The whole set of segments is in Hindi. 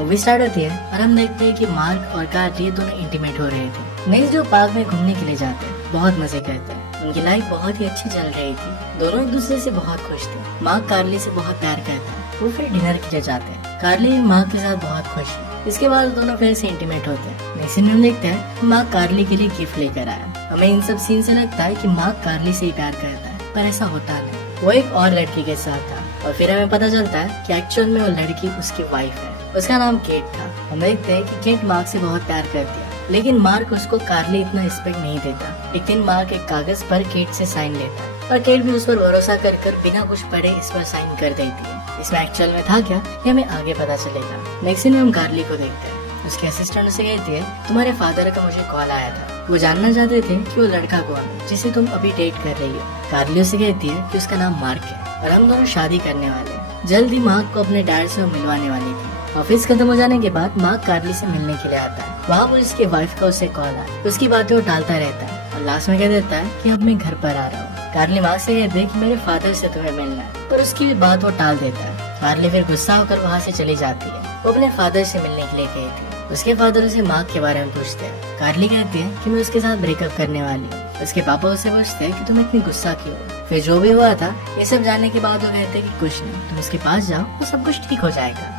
मूवी स्टार्ट होती है और हम देखते हैं कि मार्क और कार्ली दोनों इंटीमेट हो रहे थे। नेक्स्ट जो पार्क में घूमने के लिए जाते हैं, बहुत मजे करते हैं। उनकी लाइफ बहुत ही अच्छी चल रही थी, दोनों एक दूसरे से बहुत खुश थे। मार्क कार्ली से बहुत प्यार करता है। वो फिर डिनर के लिए जाते हैं। कार्ली मार्क के साथ बहुत खुश है। इसके बाद दोनों फिर से इंटीमेट होते हैं। नेक्स्ट सीन में देखते हैं मार्क कार्ली के लिए गिफ्ट लेकर आया। हमें इन सब सीन से लगता है कि मार्क कार्ली से ही प्यार करता है, पर ऐसा होता नहीं। वो एक और लड़की के साथ था और फिर हमें पता चलता है कि एक्चुअल में वो लड़की उसकी वाइफ है। उसका नाम केट था। हम देखते हैं कि केट मार्क से बहुत प्यार करती है, लेकिन मार्क उसको कार्ली इतना रिस्पेक्ट नहीं देता। एक दिन मार्क एक कागज पर केट से साइन लेता है और केट भी उस पर भरोसा कर बिना कुछ पढ़े इस पर साइन कर देती है। इसमें एक्चुअल में था क्या, ये हमें आगे पता चलेगा। नेक्स्ट दिन हम कार्ली को देखते हैं। उसके असिस्टेंट उसे कहती है, तुम्हारे फादर का मुझे कॉल आया था। वो जानना चाहते थे कि वो लड़का कौन है जिसे तुम अभी डेट कर रही हो। कार्ली उसे कहती है कि उसका नाम मार्क है और हम दोनों शादी करने वाले हैं। जल्द ही मार्क को अपने डैड से मिलवाने वाली थी। ऑफिस खत्म हो जाने के बाद मार्क कार्ली से मिलने के लिए आता है। वहाँ पर उसकी वाइफ का उसे कॉल आया। उसकी बातें वो टालता रहता है और लास्ट में कह देता है कि अब मैं घर पर आ रहा हूँ। कार्ली मार्क से कहती है कि मेरे फादर से तुम्हें मिलना है, पर उसकी बात वो टाल देता है। कार्ली फिर गुस्सा होकर वहाँ से चली जाती है। वो अपने फादर से मिलने के लिए गई थी। उसके फादर उसे मार्क के बारे में पूछते हैं। कार्ली कहती है कि मैं उसके साथ ब्रेकअप करने वाली हूँ। उसके पापा उससे पूछते हैं कि तुम इतनी गुस्सा क्यों हो। फिर जो भी हुआ था ये सब जानने के बाद वो कहते हैं कि कुछ नहीं, तुम उसके पास जाओ तो सब कुछ ठीक हो जाएगा।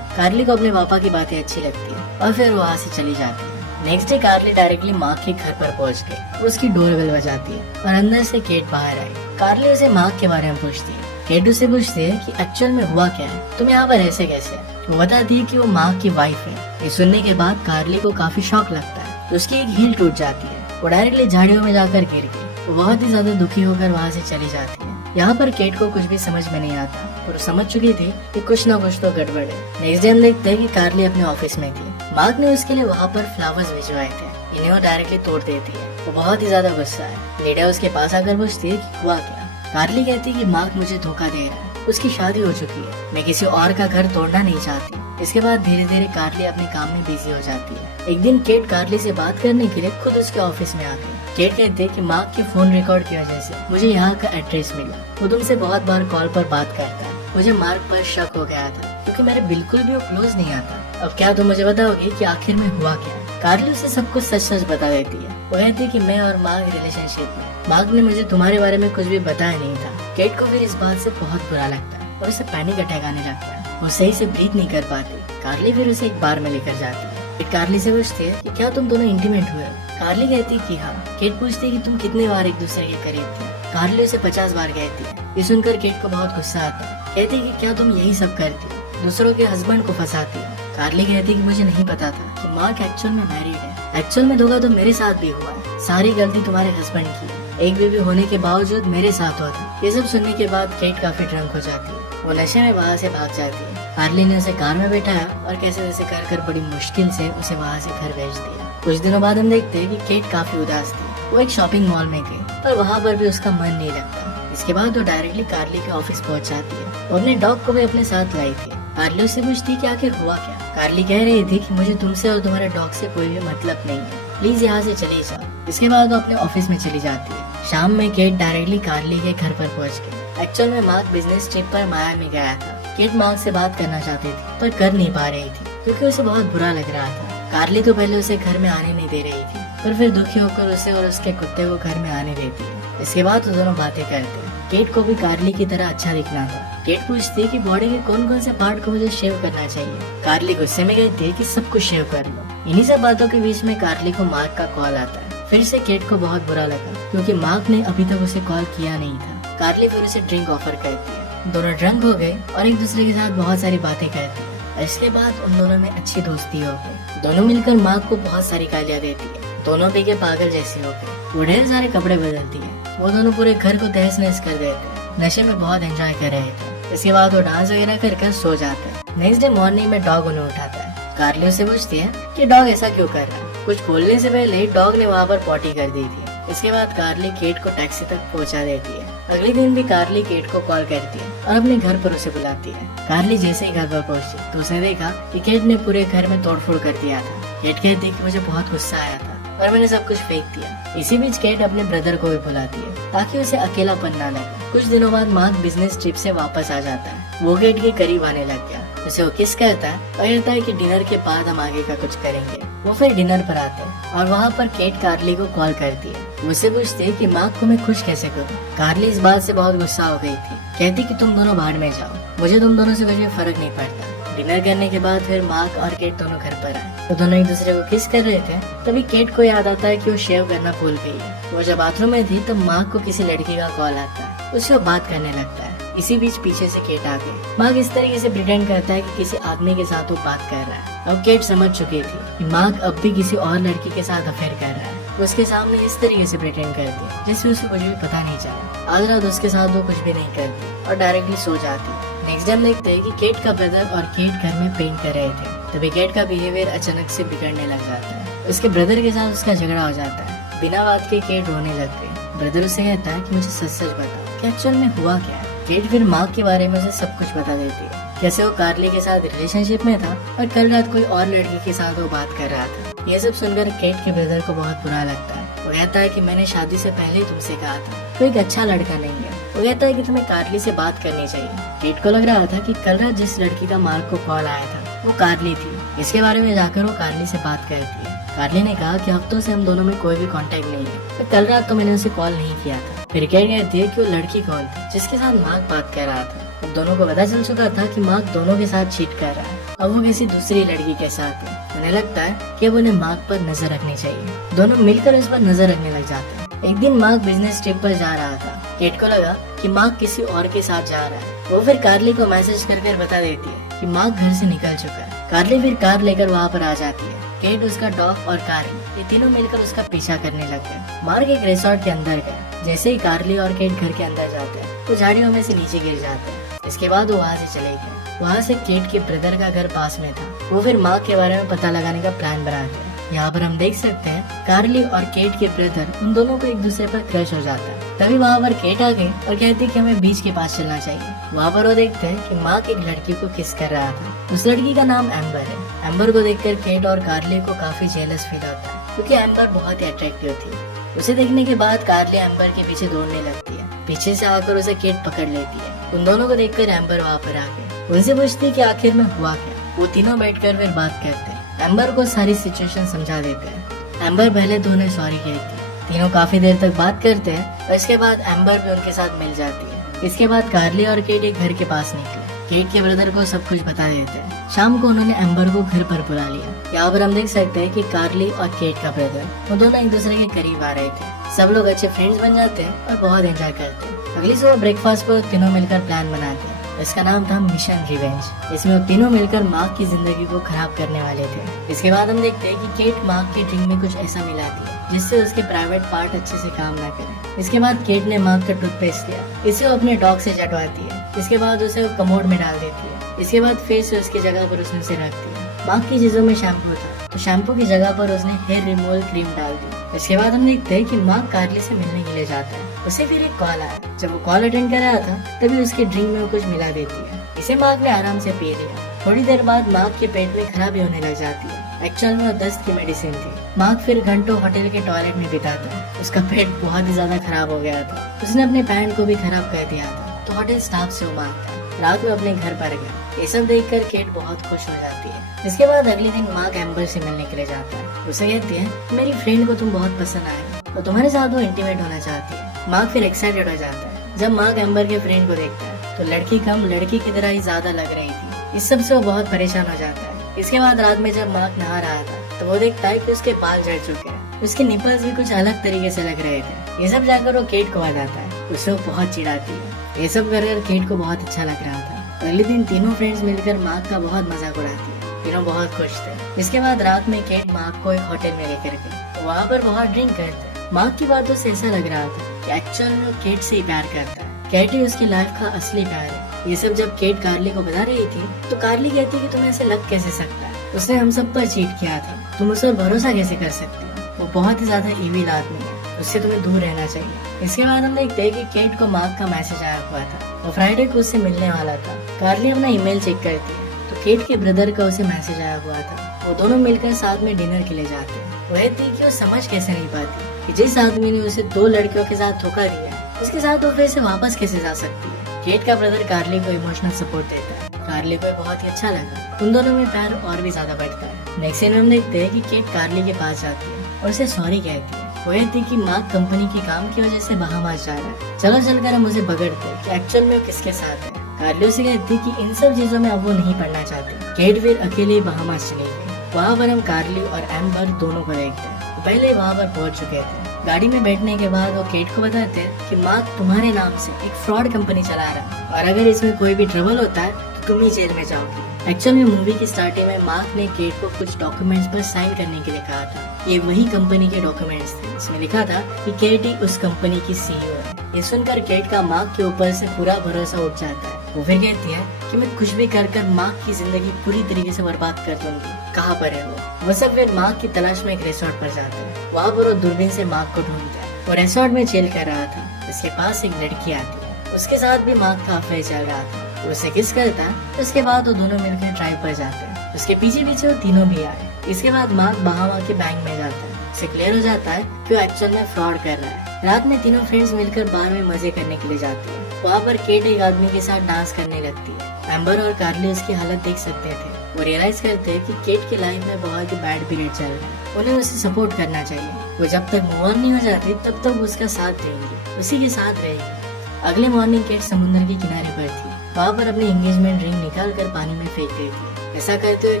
कार्ली को अपने पापा की बातें अच्छी लगती है और फिर वहाँ से चली जाती है। नेक्स्ट डे कार्ली डायरेक्टली मार्क के घर पर पहुँच गई। उसकी डोरबेल बजाती है और अंदर से केट बाहर आई। कार्ली उसे मार्क के बारे में पूछती है। केट उससे पूछती है कि एक्चुअल में हुआ क्या है, तुम यहाँ पर ऐसे कैसे। वो बताती है कि वो मार्क की वाइफ है। ये सुनने के बाद कार्ली को काफी शॉक लगता है। तो उसकी एक हील टूट जाती है। वो डायरेक्टली झाड़ियों में जाकर गिर गई। वो बहुत ही ज्यादा दुखी होकर वहाँ से चली जाती है। यहाँ पर केट को कुछ भी समझ में नहीं आता, पर वो समझ चुकी थी कि कुछ ना कुछ तो गड़बड़ है। नेक्स्ट डे हम देखते हैं कि कार्ली अपने ऑफिस में थी। मार्क ने उसके लिए वहाँ पर फ्लावर्स भिजवाए थे। इन्हें वो डायरेक्टली तोड़ देती है। वो बहुत ही ज्यादा गुस्सा है। लीडा उसके पास आकर पूछती है कि हुआ क्या। कार्ली कहती है कि मार्क मुझे धोखा दे रहा है, उसकी शादी हो चुकी है, मैं किसी और का घर तोड़ना नहीं चाहती। इसके बाद धीरे धीरे कार्ली अपने काम में बिजी हो जाती है। एक दिन केट कार्ली से बात करने के लिए खुद उसके ऑफिस में आ गई। केट कहती है कि मार्क के फोन रिकॉर्ड की वजह से मुझे यहाँ का एड्रेस मिला। वो तुमसे बहुत बार कॉल पर बात करता है। मुझे मार्क पर शक हो गया था क्योंकि मेरे बिल्कुल भी वो क्लोज नहीं आता। अब क्या तुम मुझे बताओगे कि आखिर में हुआ क्या। कार्ली उसे सब कुछ सच सच बता देती है। वो कहती है कि मैं और मार्क रिलेशनशिप में। मार्क ने मुझे तुम्हारे बारे में कुछ भी बताया नहीं था। केट को फिर इस बात से बहुत बुरा लगता है और उसे पैनिक अटैक आने लगता है। वो सही से ब्रीथ नहीं कर पाती। कार्ली फिर उसे एक बार में लेकर जाती है। फिर कार्ली से पूछती है कि क्या तुम दोनों इंटीमेट हुए। कार्ली कहती है कि हाँ। केट पूछती है कि तुम कितने बार एक दूसरे के करीब थे। कार्ली उसे 50 बार कहती है। ये सुनकर केट को बहुत गुस्सा आता है। कहती है कि क्या तुम यही सब करती हो, दूसरों के हस्बैंड को फंसाती हो। कार्ली कहती है कि मुझे नहीं पता था कि मार्क एक्चुअल में मैरिड है। एक्चुअल में धोखा तो मेरे साथ भी हुआ है। सारी गलती तुम्हारे हस्बैंड की है। एक बेबी होने के बावजूद मेरे साथ होता। ये सब सुनने के बाद केट काफी ड्रंक हो जाती है। वो नशे में वहाँ से भाग जाती है। कार्ली ने उसे कार में बैठाया और कैसे वैसे कर बड़ी मुश्किल से उसे वहाँ से घर भेज दिया। कुछ दिनों बाद हम देखते हैं कि केट काफी उदास थी। वो एक शॉपिंग मॉल में गई, पर वहाँ पर भी उसका मन नहीं लगता। इसके बाद वो डायरेक्टली कार्ली के ऑफिस पहुँच जाती है। वो अपने डॉग को भी अपने साथ लाई थी। कार्ली उससे पूछती कि आखिर हुआ क्या। कार्ली कह रही थी कि मुझे तुमसे और तुम्हारे डॉग से कोई भी मतलब नहीं है, प्लीज यहाँ से चली जाओ। इसके बाद वो अपने ऑफिस में चली जाती है। शाम में केट डायरेक्टली कार्ली के घर पर पहुँच गई। एक्चुअल में मार्क बिजनेस ट्रिप पर मायामी गया था। केट मार्क से बात करना चाहती थी पर कर नहीं पा रही थी क्योंकि उसे बहुत बुरा लग रहा था। कार्ली तो पहले उसे घर में आने नहीं दे रही थी, पर फिर दुखी होकर उसे और उसके कुत्ते को घर में आने देती है। इसके बाद वो दोनों बातें करते हैं। केट को भी कार्ली की तरह अच्छा दिखना था। केट पूछती है कि बॉडी के कौन कौन से पार्ट को मुझे शेव करना चाहिए। कार्ली गुस्से में कहती है कि सब कुछ शेव कर लो। इन्हीं सब बातों के बीच में कार्ली को मार्क का कॉल आता है। फिर से केट को बहुत बुरा लगा क्योंकि मार्क ने अभी तक उसे कॉल किया नहीं था। कार्ली फिर उसे ड्रिंक ऑफर करती है। दोनों ड्रंक हो गए और एक दूसरे के साथ बहुत सारी बातें करती है। इसके बाद उन दोनों में अच्छी दोस्ती हो गई। दोनों मिलकर मार्क को बहुत सारी गालियाँ देती है। दोनों पी के पागल जैसी हो गई। वो ढेर सारे कपड़े बदलती है। वो दोनों पूरे घर को तहस नहस कर देते हैं। नशे में बहुत एंजॉय कर रहे थे। इसके बाद वो डांस वगैरह कर सो जाते हैं। नेक्स्ट डे मॉर्निंग में डॉग उन्हें उठाता है। कार्ली उससे पूछती है कि डॉग ऐसा क्यों कर रहा है। कुछ बोलने से पहले डॉग ने वहाँ पर पॉटी कर दी थी। इसके बाद कार्ली केट को टैक्सी तक पहुँचा देती है। अगले दिन भी कार्ली केट को कॉल करती है और अपने घर पर उसे बुलाती है। कार्ली जैसे ही घर पर पहुंची तो उसने देखा कि केट ने पूरे घर में तोड़फोड़ कर दिया था। केट कहती है कि मुझे बहुत गुस्सा आया था और मैंने सब कुछ फेंक दिया। इसी बीच केट अपने ब्रदर को भी बुलाती है ताकि उसे अकेलापन ना लगे। कुछ दिनों बाद मार्क बिजनेस ट्रिप से वापस आ जाता है। वो केट के करीब आने लग गया उसे वो किस करता है और कहता है कि डिनर के बाद हम आगे का कुछ करेंगे। वो फिर डिनर पर आते हैं और वहाँ पर केट कार्ली को कॉल करती है। उससे पूछती है कि मार्क को मैं खुश कैसे करूँ। कार्ली इस बात से बहुत गुस्सा हो गई थी। कहती कि तुम दोनों बाहर में जाओ, मुझे तुम दोनों से कोई फर्क नहीं पड़ता। डिनर करने के बाद फिर मार्क और केट दोनों घर पर आए। तो दोनों एक दूसरे को किस कर रहे थे। तभी केट को याद आता है कि वो शेव करना भूल गई है। वो जब बाथरूम में थी तब मार्क को किसी लड़की का कॉल आता है। उससे बात करने लगता है। इसी बीच पीछे से केट आ गई। मार्क इस तरीके से प्रिटेंड करता है कि किसी आदमी के साथ वो बात कर रहा है। अब केट समझ चुकी थी कि मार्क अब भी किसी और लड़की के साथ अफेयर कर रहा है। उसके सामने इस तरीके से प्रिटेंड करती है जैसे उसे कुछ भी पता नहीं चला। आज रात उसके साथ वो कुछ भी नहीं करती और डायरेक्टली सो जाती। नेक्स्ट टाइम देखते हैं कि केट का ब्रदर और केट घर में पेंट कर रहे थे। तभी केट का बिहेवियर अचानक से बिगड़ने लग जाता है। उसके ब्रदर के साथ उसका झगड़ा हो जाता है। बिना बात के केट रोने लग गई। ब्रदर उसे कहता है कि मुझे सच सच बताओ कि एक्चुअल में हुआ क्या है। केट फिर मार्क के बारे में उसे सब कुछ बता देती है, कैसे वो कार्ली के साथ रिलेशनशिप में था और कल रात कोई और लड़की के साथ वो बात कर रहा था। ये सब सुनकर केट के ब्रदर को बहुत बुरा लगता है। वो कहता है कि मैंने शादी से पहले ही तुमसे कहा था तो एक अच्छा लड़का नहीं है। वो कहता है कि तुम्हें कार्ली से बात करनी चाहिए। केट को लग रहा था कि कल रात जिस लड़की का मार्क को कॉल आया था वो कार्ली थी। इसके बारे में जाकर वो कार्ली से बात करती है। कार्ली ने कहा कि हफ्तों से हम दोनों में कोई भी कांटेक्ट नहीं है, तो कल रात तो मैंने उसे कॉल नहीं किया था। फिर केट कहती है कि वो लड़की कौन थी जिसके साथ मार्क बात कर रहा था। अब दोनों को पता चल चुका था कि मार्क दोनों के साथ चीट कर रहा है। अब वो किसी दूसरी लड़की के साथ है। उन्हें लगता है कि अब उन्हें मार्क पर नजर रखनी चाहिए। दोनों मिलकर उस पर नजर रखने लग जाते हैं। एक दिन मार्क बिजनेस ट्रिप पर जा रहा था। केट को लगा कि मार्क किसी और के साथ जा रहा है। वो फिर कार्ली को मैसेज कर बता देती है कि मार्क घर से निकल चुका है। कार्ली फिर कार लेकर वहाँ पर आ जाती है। केट, उसका डॉग और कार्ली ये तीनों मिलकर उसका पीछा करने लग गए। मार्क एक रिसोर्ट के अंदर गया। जैसे ही कार्ली और केट घर के अंदर जाते हैं वो झाड़ियों में से नीचे गिर जाते हैं। इसके बाद वो वहाँ से चले गए। वहाँ से केट के ब्रदर का घर पास में था। वो फिर मार्क के बारे में पता लगाने का प्लान बनाते हैं। यहाँ पर हम देख सकते हैं कार्ली और केट के ब्रदर उन दोनों को एक दूसरे पर क्रश हो जाता है। तभी वहाँ पर केट आ गई और कहती है कि हमें बीच के पास चलना चाहिए। वहाँ पर वो देखते हैं कि मार्क एक लड़की को किस कर रहा था। उस लड़की का नाम एम्बर है। एम्बर को देखकर केट और कार्ली को काफी जेलस फील होता है क्योंकि एम्बर बहुत ही अट्रैक्टिव थी। उसे देखने के बाद कार्ली एम्बर के पीछे दौड़ने लगती है। पीछे से आकर उसे केट पकड़ लेती है। उन दोनों को देखकर एम्बर वहाँ पर आ गई। उनसे पूछती है कि आखिर में हुआ क्या। वो तीनों बैठकर फिर बात करते हैं। एम्बर को सारी सिचुएशन समझा देते हैं। एम्बर पहले तो उन्हें सॉरी कहती है। तीनों काफी देर तक बात करते हैं और इसके बाद एम्बर भी उनके साथ मिल जाती है। इसके बाद कार्ली और केट एक घर के पास निकले। केट के ब्रदर को सब कुछ बता देते हैं। शाम को उन्होंने एम्बर को घर पर बुला लिया। यहाँ पर हम देख सकते हैं कि कार्ली और केट का ब्रदर वो दोनों एक दूसरे के करीब आ रहे थे। सब लोग अच्छे फ्रेंड्स बन जाते हैं और बहुत एंजॉय करते हैं। अगली सुबह ब्रेकफास्ट पर तीनों मिलकर प्लान बनाते हैं। इसका नाम था मिशन रिवेंज। इसमें वो तीनों मिलकर मार्क की जिंदगी को खराब करने वाले थे। इसके बाद हम देखते हैं कि केट मार्क के ड्रिंक में कुछ ऐसा मिलाती है जिससे उसके प्राइवेट पार्ट अच्छे से काम ना करें। इसके बाद केट ने मार्क का टूथपेस्ट लिया। इसे वो अपने डॉग से चटवाती है। इसके बाद उसे वो कमोड में डाल देती है। इसके बाद फिर से उसकी जगह पर उसने उसे रख दिया। मार्क की चीजों में शैम्पू था तो शैम्पू की जगह पर उसने हेयर रिमूवल क्रीम डाल दी। इसके बाद हम देखते हैं कि मार्क कार्ली से मिलने के लिए जाता है। उसे फिर एक कॉल आया। जब वो कॉल अटेंड कर रहा था तभी उसके ड्रिंक में वो कुछ मिला देती है। इसे मार्क ने आराम से पी लिया। थोड़ी देर बाद मार्क के पेट में खराबी होने लग जाती है। एक्चुअल में वो दस्त की मेडिसिन थी। मार्क फिर घंटों होटल के टॉयलेट में बिताता है। उसका पेट बहुत ही ज्यादा खराब हो गया था। उसने अपने पैंट को भी खराब कर दिया था तो होटल स्टाफ से वो मांगता है। रात में अपने घर पर गया। ये सब देखकर केट बहुत खुश हो जाती है। इसके बाद अगले दिन मार्क एम्बर से मिलने के लिए जाता है। उसे कहती है मेरी फ्रेंड को तुम बहुत पसंद आए और तुम्हारे साथ वो इंटीमेट होना चाहती है। मार्क फिर एक्साइटेड हो जाता है। जब मार्क एम्बर के फ्रेंड को देखता है तो लड़की कम लड़की की तरह ही ज्यादा लग रही थी। इस सब से वो बहुत परेशान हो जाता है। इसके बाद रात में जब मार्क नहा रहा था तो वो देखता है कि उसके बाल झड़ चुके हैं। उसके निपल्स भी कुछ अलग तरीके से लग रहे थे। ये सब जाकर वो केट को बताता है। उसे वो बहुत चिढ़ाती है। ये सब कर केट को बहुत अच्छा लग रहा था। अगले दिन तीनों फ्रेंड्स मिलकर मार्क का बहुत मजाक उड़ाती है। तीनों बहुत खुश थे। इसके बाद रात में केट मार्क को एक होटल में लेकर गई। वहाँ पर बहुत ड्रिंक करते। मार्क की बातों से ऐसा लग रहा था कि एक्चुअल में वो केट से ही प्यार करता है। केट ही उसकी लाइफ का असली प्यार है। ये सब जब केट कार्ली को बता रही थी तो कार्ली कहती कि तुम्हें ऐसे लग कैसे सकता है। उसने हम सब पर चीट किया था। तुम उस पर भरोसा कैसे कर सकती हो। वो बहुत ही ज्यादा इविल आदमी है। उससे तुम्हें दूर रहना चाहिए। इसके बाद हम देखते हैं कि केट को मार्क का मैसेज आया हुआ था। वो फ्राइडे को उससे मिलने वाला था। कार्ली अपना ईमेल चेक करती है तो केट के ब्रदर का उसे मैसेज आया हुआ था। वो दोनों मिलकर साथ में डिनर के लिए जाते हैं। वो कहती है कि वो समझ कैसे नहीं पाती कि जिस आदमी ने उसे 2 लड़कियों के साथ धोखा दिया उसके साथ वो फिर से वापस कैसे जा सकती है। केट का ब्रदर कार्ली को इमोशनल सपोर्ट देता है कार्ली को बहुत ही अच्छा लगा। उन दोनों में प्यार और भी ज्यादा बढ़ता है। नेक्स्ट सीन में हम देखते हैं कि केट कार्ली के पास जाती है और उसे सॉरी कहती है। वो कहती है कि मार्क कंपनी के काम की वजह से बहामास जा रहा है, चलो चलकर हम उसे पकड़ते हैं कि एक्चुअल में वो किसके साथ है। कार्ली उसे कहती है कि इन सब चीजों में अब वो नहीं पढ़ना चाहती। केट फिर अकेले बहामास चली गई। वहाँ पर हम कार्ली और एम्बर दोनों को देखते हैं। पहले वहाँ पर पहुँच चुके थे। गाड़ी में बैठने के बाद वो केट को बताते हैं कि मार्क तुम्हारे नाम से एक फ्रॉड कंपनी चला रहा है और अगर इसमें कोई भी ट्रबल होता है तो तुम ही जेल में जाओगी। एक्चुअल में मूवी की स्टार्टिंग में मार्क ने केट को कुछ डॉक्यूमेंट्स पर साइन करने के लिए कहा था। ये वही कंपनी के डॉक्यूमेंट्स थे। इसमें लिखा था कि केट ही उस कंपनी की सीईओ है। ये सुनकर केट का मार्क के ऊपर से पूरा भरोसा उठ जाता है। वो फिर कहती है कि मैं कुछ भी कर मार्क की जिंदगी पूरी तरीके से बर्बाद कर दूंगी। कहाँ पर है वो सब फिर मार्क की तलाश में एक रिसोर्ट पर जाते हैं। वहाँ पर वो दूरबीन से मार्क को ढूंढते हैं। वो रिसोर्ट में चिल कर रहा था। इसके पास एक लड़की आती है। उसके साथ भी मार्क का अफेयर चल रहा था। वो उसे किस करता है। उसके बाद वो दोनों मिलकर ड्राइव पर जाते हैं। उसके पीछे पीछे वो तीनों भी आए। इसके बाद मार्क बहामा के बैंक में जाता है। उसे क्लियर हो जाता है कि वो एक्चुअल में फ्रॉड कर रहा है। रात में तीनों फ्रेंड्स मिलकर बार में मजे करने के लिए जाती है। वहाँ पर केट एक आदमी के साथ डांस करने लगती है। एम्बर और कार्ली उसकी हालत देख सकते थे। वो रियलाइज करते हैं कि केट की लाइफ में बहुत ही बैड पीरियड चल रहा है। उन्हें उसे सपोर्ट करना चाहिए। वो जब तक मूव ऑन नहीं हो जाती तब तक उसका साथ देंगी, उसी के साथ रहेगी। अगले मॉर्निंग केट समुद्र के किनारे पर थी। वहाँ पर अपनी एंगेजमेंट रिंग निकाल कर पानी में फेंक रही थी। ऐसा करते हुए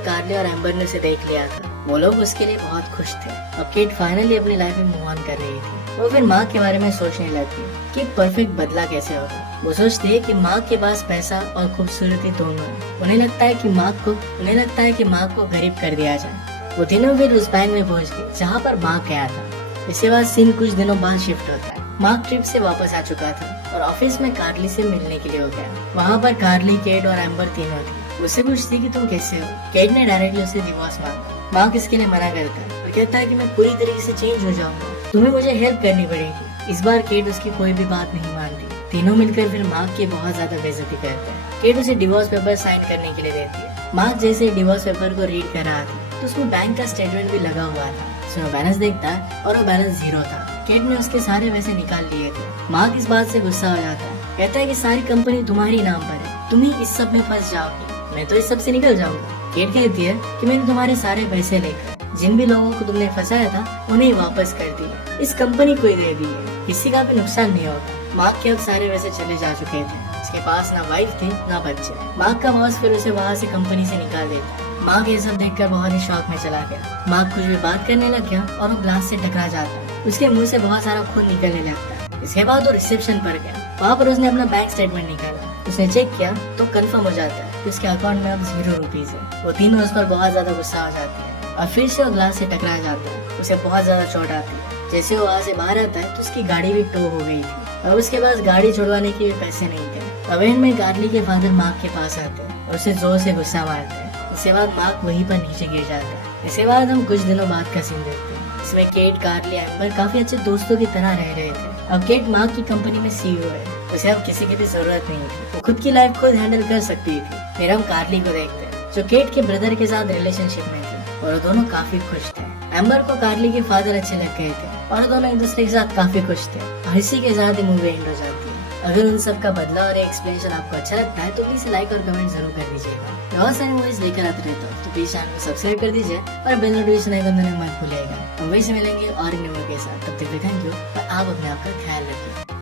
कार्ली और एम्बर ने उसे देख लिया था। वो लोग उसके लिए बहुत खुश थे। अब केट फाइनली अपनी लाइफ में मूव ऑन कर रही थी। वो फिर मार्क के बारे में सोचने लगी कि परफेक्ट बदला कैसे होगा। वो सोचती है कि मार्क के पास पैसा और खूबसूरती दोनों है। उन्हें लगता है कि मार्क को गरीब कर दिया जाए। वो तीनों फिर उस बैंक में पहुंच गए जहाँ पर मार्क गया था। इसके बाद सीन कुछ दिनों बाद शिफ्ट होता है। मार्क ट्रिप से वापस आ चुका था और ऑफिस में कार्ली से मिलने के लिए हो गया। वहाँ पर कार्ली, केट और एम्बर तीनों थी। उससे पूछती कि तुम कैसे हो। केट ने डायरेक्टली उसे डिवोर्स मांगा। मार्क इसके लिए मना करता है और कहता है कि मैं पूरी तरीके से चेंज हो जाऊंगा, तुम्हें मुझे हेल्प करनी पड़ेगी। इस बार केट उसकी कोई भी बात नहीं मानती। तीनों मिलकर फिर मार्क की बहुत ज्यादा बेइज्जती करते हैं। केट उसे डिवोर्स पेपर साइन करने के लिए देती है। मार्क जैसे डिवोर्स पेपर को रीड कर रहा था तो उसमें बैंक का स्टेटमेंट भी लगा हुआ था। उसमें बैलेंस देखता है और वो बैलेंस 0 था। केट ने उसके सारे पैसे निकाल लिए थे। मार्क इस बात से गुस्सा हो जाता है। कहता है कि सारी कंपनी तुम्हारी नाम पर है, तुम ही इस सब में फंस जाओगी, मैं तो इस सब से निकल जाऊंगा। केट कहती है कि मैंने तुम्हारे सारे पैसे लेकर जिन भी लोगों को तुमने फंसाया था उन्हें वापस कर दिए, इस कंपनी को ही दे दिए, किसी का भी नुकसान नहीं होगा। मार्क के अब सारे पैसे चले जा चुके थे। उसके पास ना वाइफ थी ना बच्चे। मार्क का बॉस फिर उसे वहाँ से कंपनी से निकाल देता। मार्क ये सब देखकर बहुत ही शॉक में चला गया। मार्क कुछ भी बात करने लग गया और वो ग्लास से टकरा जाता है। उसके मुंह से बहुत सारा खून निकलने लगता है। इसके बाद वो रिसेप्शन पर गया। वहाँ पर उसने अपना बैंक स्टेटमेंट निकाला। उसने चेक किया तो कंफर्म हो जाता है कि उसके अकाउंट में अब 0 रुपीज है। वो तीनों उस पर बहुत ज्यादा गुस्सा हो जाते हैं और फिर से वो ग्लास से टकरा जाता है। उसे बहुत ज्यादा चोट आती है। जैसे वो वहाँ से बाहर आता है तो उसकी गाड़ी भी टो हो गई थी। अब उसके पास गाड़ी छुड़वाने के भी पैसे नहीं थे। अब एंड में कार्ली के फादर मार्क के पास आते हैं और उसे जोर से गुस्सा मारते हैं। इसके बाद मार्क वहीं पर नीचे गिर जाता है। इसके बाद हम कुछ दिनों बाद का सीन देखते हैं। इसमें केट, कार्ली, एम्बर काफी अच्छे दोस्तों की तरह रह रहे थे। अब केट मार्क की कंपनी में सीईओ है। उसे अब किसी की भी जरूरत नहीं थी। वो खुद की लाइफ खुद हैंडल कर सकती थी। फिर हम कार्ली को देखते हैं जो केट के ब्रदर के साथ रिलेशनशिप में थी और वो दोनों काफी खुश थे। एम्बर को कार्ली के फादर अच्छे लग गए थे और दोनों एक दूसरे के साथ काफी खुश थे और इसी के साथ ही मूवी एंड हो जाती है। अगर उन सब का बदला और एक्सप्लेनेशन आपको अच्छा लगता है तो प्लीज लाइक और कमेंट जरूर कर दीजिएगा। बहुत सारी मूवीज लेकर आते रहता हूँ तो प्लीज चैनल को सब्सक्राइब कर दीजिए और बेल नोटिफिकेशन आइकन दबाना मत भूलिएगा। हम वही से मिलेंगे और न्यू के साथ। तब तक थैंक यू और आप अपने आप का ख्याल रखिए।